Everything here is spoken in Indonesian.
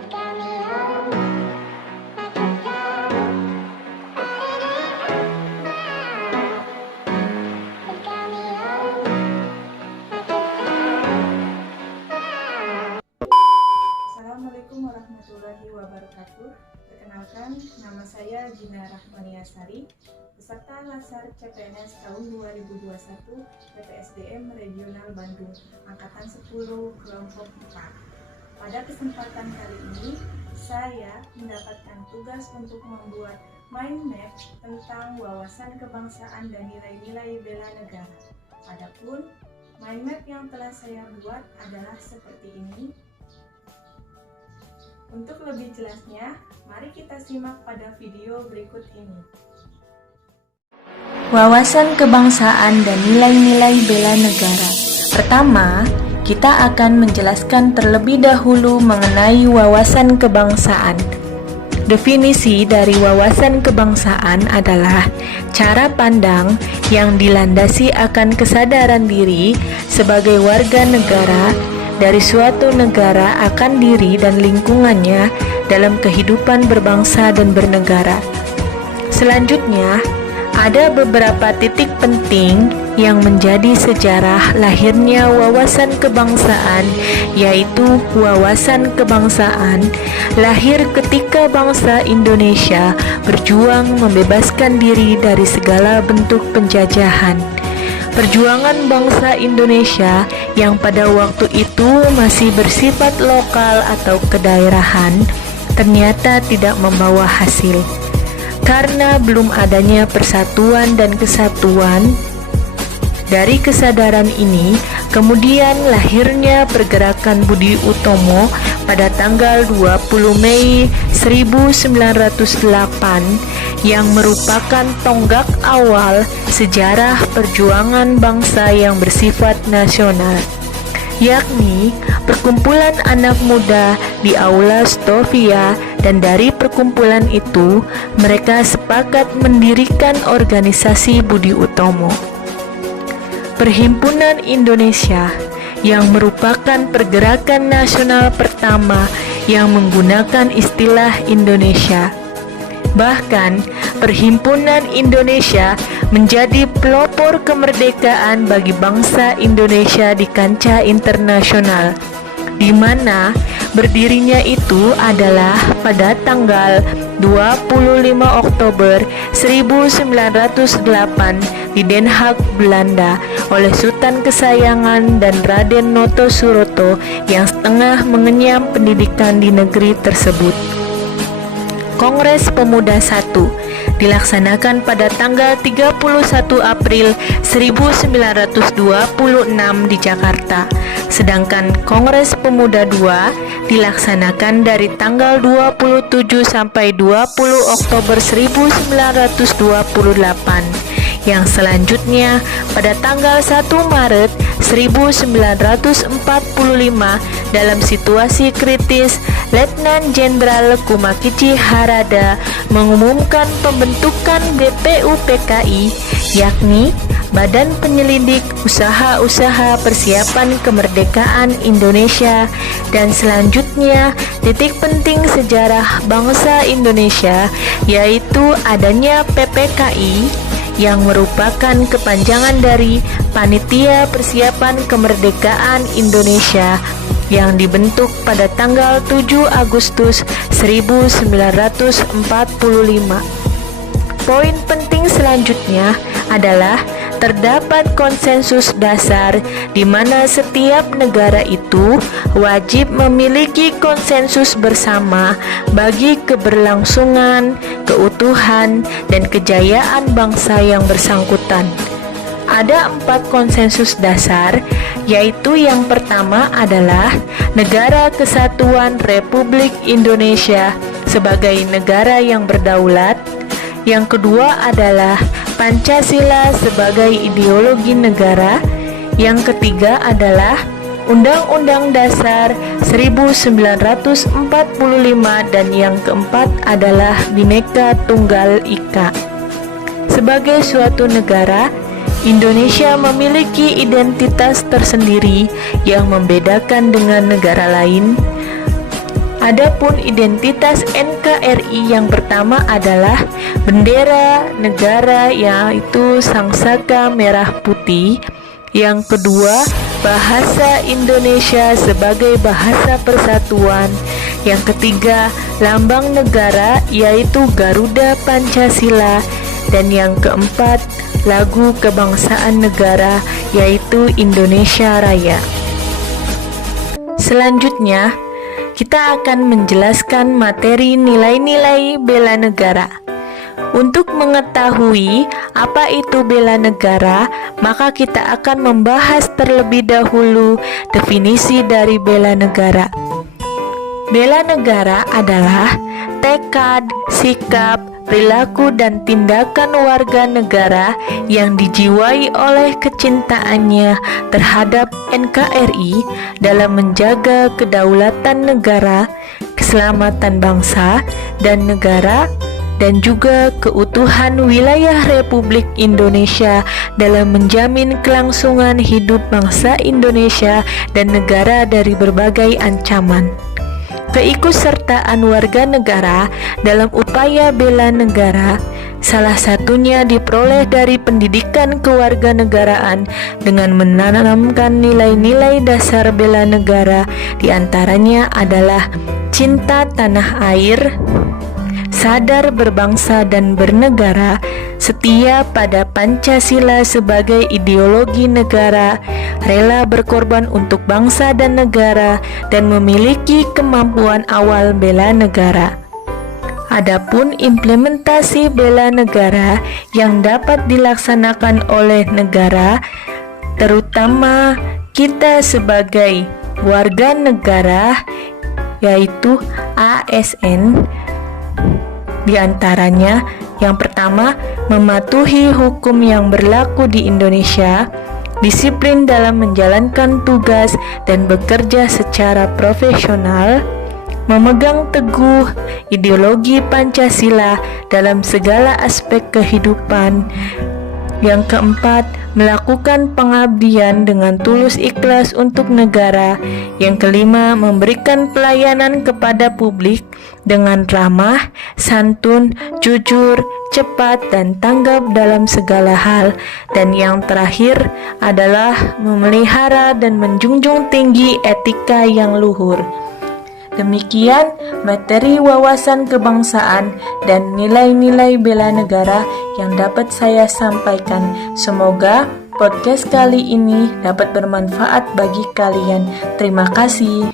Assalamualaikum warahmatullahi wabarakatuh. Perkenalkan, nama saya Gina Rahmaniasari, peserta Latsar CPNS tahun 2021 PPSDM Regional Bandung, Angkatan 10 Kelompok 4. Pada kesempatan kali ini, saya mendapatkan tugas untuk membuat mind map tentang wawasan kebangsaan dan nilai-nilai bela negara. Adapun mind map yang telah saya buat adalah seperti ini. Untuk lebih jelasnya, mari kita simak pada video berikut ini. Wawasan kebangsaan dan nilai-nilai bela negara. Pertama, kita akan menjelaskan terlebih dahulu mengenai wawasan kebangsaan. Definisi dari wawasan kebangsaan adalah cara pandang yang dilandasi akan kesadaran diri sebagai warga negara dari suatu negara akan diri dan lingkungannya dalam kehidupan berbangsa dan bernegara. Selanjutnya, ada beberapa titik penting yang menjadi sejarah lahirnya wawasan kebangsaan, yaitu wawasan kebangsaan lahir ketika bangsa Indonesia berjuang membebaskan diri dari segala bentuk penjajahan. Perjuangan bangsa Indonesia yang pada waktu itu masih bersifat lokal atau kedaerahan ternyata tidak membawa hasil. Karena belum adanya persatuan dan kesatuan, dari kesadaran ini kemudian lahirnya pergerakan Budi Utomo pada tanggal 20 Mei 1908 yang merupakan tonggak awal sejarah perjuangan bangsa yang bersifat nasional, yakni perkumpulan anak muda di Aula Stovia, dan dari perkumpulan itu mereka sepakat mendirikan organisasi Budi Utomo. Perhimpunan Indonesia yang merupakan pergerakan nasional pertama yang menggunakan istilah Indonesia. Bahkan, Perhimpunan Indonesia menjadi pelopor kemerdekaan bagi bangsa Indonesia di kancah internasional, di mana berdirinya itu adalah pada tanggal 25 Oktober 1908 di Den Haag, Belanda, oleh Sultan kesayangan dan Raden Noto Suroto yang setengah mengenyam pendidikan di negeri tersebut. Kongres Pemuda I dilaksanakan pada tanggal 31 April 1926 di Jakarta, sedangkan Kongres Pemuda II dilaksanakan dari tanggal 27 sampai 20 Oktober 1928. Yang selanjutnya pada tanggal 1 Maret 1945 dalam situasi kritis, Letnan Jenderal Kumakichi Harada mengumumkan pembentukan BPUPKI, yakni Badan Penyelidik Usaha-Usaha Persiapan Kemerdekaan Indonesia, dan selanjutnya titik penting sejarah bangsa Indonesia yaitu adanya PPKI yang merupakan kepanjangan dari Panitia Persiapan Kemerdekaan Indonesia yang dibentuk pada tanggal 7 Agustus 1945. Poin penting selanjutnya adalah terdapat konsensus dasar di mana setiap negara itu wajib memiliki konsensus bersama bagi keberlangsungan, keutuhan, dan kejayaan bangsa yang bersangkutan. Ada 4 konsensus dasar, yaitu yang pertama adalah Negara Kesatuan Republik Indonesia sebagai negara yang berdaulat. Yang kedua adalah Pancasila sebagai ideologi negara. Yang ketiga adalah Undang-Undang Dasar 1945, dan yang keempat adalah Bhinneka Tunggal Ika. Sebagai suatu negara, Indonesia memiliki identitas tersendiri yang membedakan dengan negara lain. Adapun identitas NKRI yang pertama adalah bendera negara, yaitu sangsaka merah putih. Yang kedua, bahasa Indonesia sebagai bahasa persatuan. Yang ketiga, lambang negara yaitu Garuda Pancasila. Dan yang keempat, lagu kebangsaan negara yaitu Indonesia Raya. Selanjutnya, kita akan menjelaskan materi nilai-nilai bela negara. Untuk mengetahui apa itu bela negara, maka kita akan membahas terlebih dahulu definisi dari bela negara. Bela negara adalah tekad, sikap, perilaku, dan tindakan warga negara yang dijiwai oleh kecintaannya terhadap NKRI dalam menjaga kedaulatan negara, keselamatan bangsa dan negara, dan juga keutuhan wilayah Republik Indonesia dalam menjamin kelangsungan hidup bangsa Indonesia dan negara dari berbagai ancaman. Keikutsertaan warga negara dalam upaya bela negara salah satunya diperoleh dari pendidikan kewarganegaraan dengan menanamkan nilai-nilai dasar bela negara, diantaranya adalah cinta tanah air, sadar berbangsa dan bernegara, setia pada Pancasila sebagai ideologi negara, rela berkorban untuk bangsa dan negara, dan memiliki kemampuan awal bela negara. Adapun implementasi bela negara yang dapat dilaksanakan oleh negara, terutama kita sebagai warga negara, yaitu ASN, di antaranya, yang pertama, mematuhi hukum yang berlaku di Indonesia, disiplin dalam menjalankan tugas dan bekerja secara profesional, memegang teguh ideologi Pancasila dalam segala aspek kehidupan. Yang keempat, melakukan pengabdian dengan tulus ikhlas untuk negara. Yang kelima, memberikan pelayanan kepada publik dengan ramah, santun, jujur, cepat, dan tanggap dalam segala hal. Dan yang terakhir adalah memelihara dan menjunjung tinggi etika yang luhur. Demikian materi wawasan kebangsaan dan nilai-nilai bela negara yang dapat saya sampaikan. Semoga podcast kali ini dapat bermanfaat bagi kalian. Terima kasih.